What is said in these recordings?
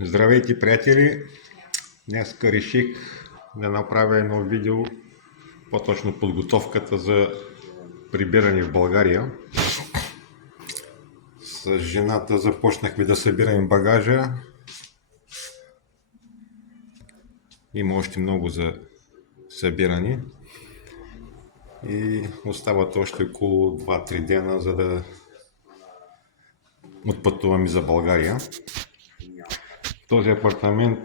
Здравейте, приятели! Днес реших да направя едно видео, по-точно подготовката за прибиране в България. С жената започнахме да събираме багажа. Има още много за събиране и остават още около 2-3 дена, за да отпътуваме за България. В този апартамент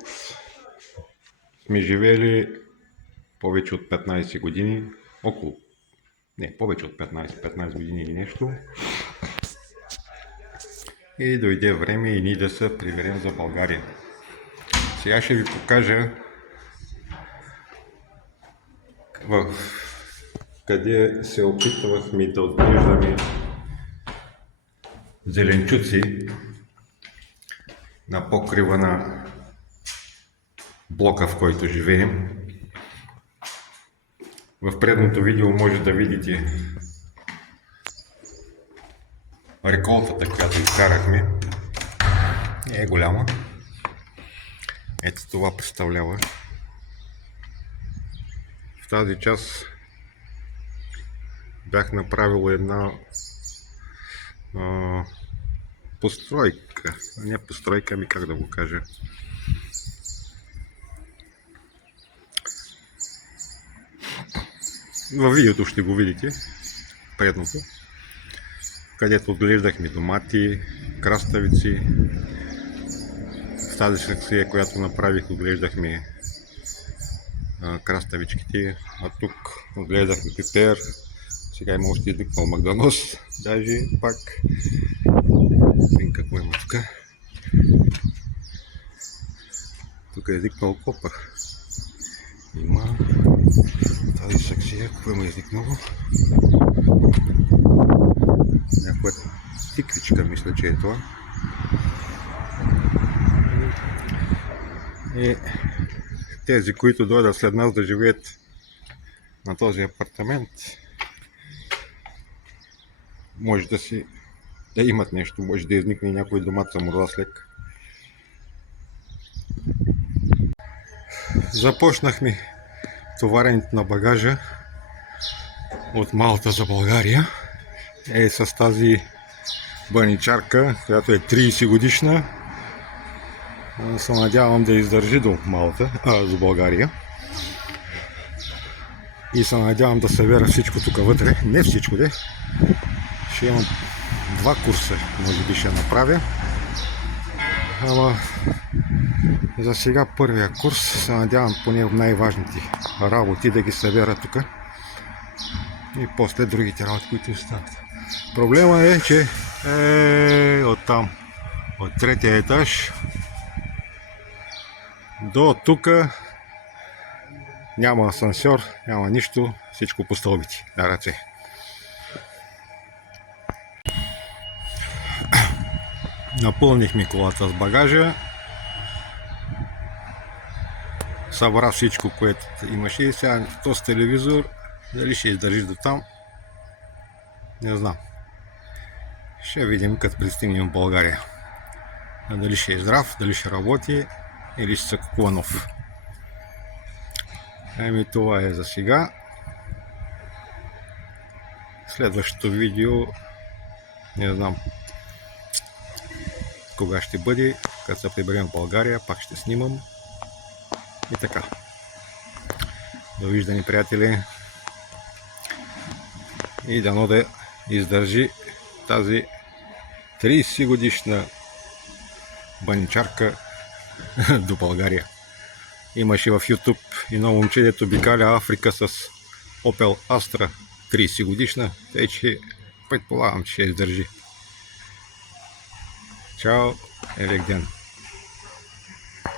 сме живели повече от 15 години, повече от 15 години или нещо. И дойде време и ние да се приберем за България. Сега ще ви покажа къде се опитвахме да отглеждаме зеленчуци на покрива на блока, в който живеем. В предното видео може да видите реколтата, която изкарахме. Не е голяма. Ето това представлява. В тази част бях направил една постройка. Не постройка, ами как да го кажа. Във видеото ще го видите, предното, където отглеждахме домати, краставици. В тази секция, която направих, отглеждахме краставичките, а тук отглеждахме пипер. Сега има още изникнал магданоз, даже пак. Виж какво има тук. Тук е изникнал копър. Има тази секция, какво има изникнало? Някаква тиквичка, мисля, че е това. И тези, които дойдат след нас да живеят на този апартамент, може да имат нещо, може да изникне някой домат самораслек. Започнахме товаренето на багажа от Малта за България. С тази баничарка, която е 30 годишна. Се надявам да издържи до Малта, до България. И се надявам да събера всичко тук вътре. Не всичко, ще имам 2 курса, може би ще направя. Ама за сега първия курс се надявам поне най-важните работи да ги събера тук. И после другите работи, които останат. Проблема е, че оттам, от третия етаж до тук няма асансьор, няма нищо, всичко по стълбите на ръце. Напълнихме колата с багажа. Събра всичко, което имаше, и сега този телевизор дали ще издържи до там, не знам. Ще видим като пристигнем в България. Дали ще е здрав, дали ще работи или ще се купува нов. Ами това е за сега. Следващото видео не знам кога ще бъде, като се приберем в България, пак ще снимам. И така. Довиждане, приятели. И дано да издържи тази 30 годишна баничарка до България. Имаше в YouTube едно момче, дето обикаля Африка с Opel Astra 30 годишна, тъй че предполагам, че ще издържи. Чао, лек ден!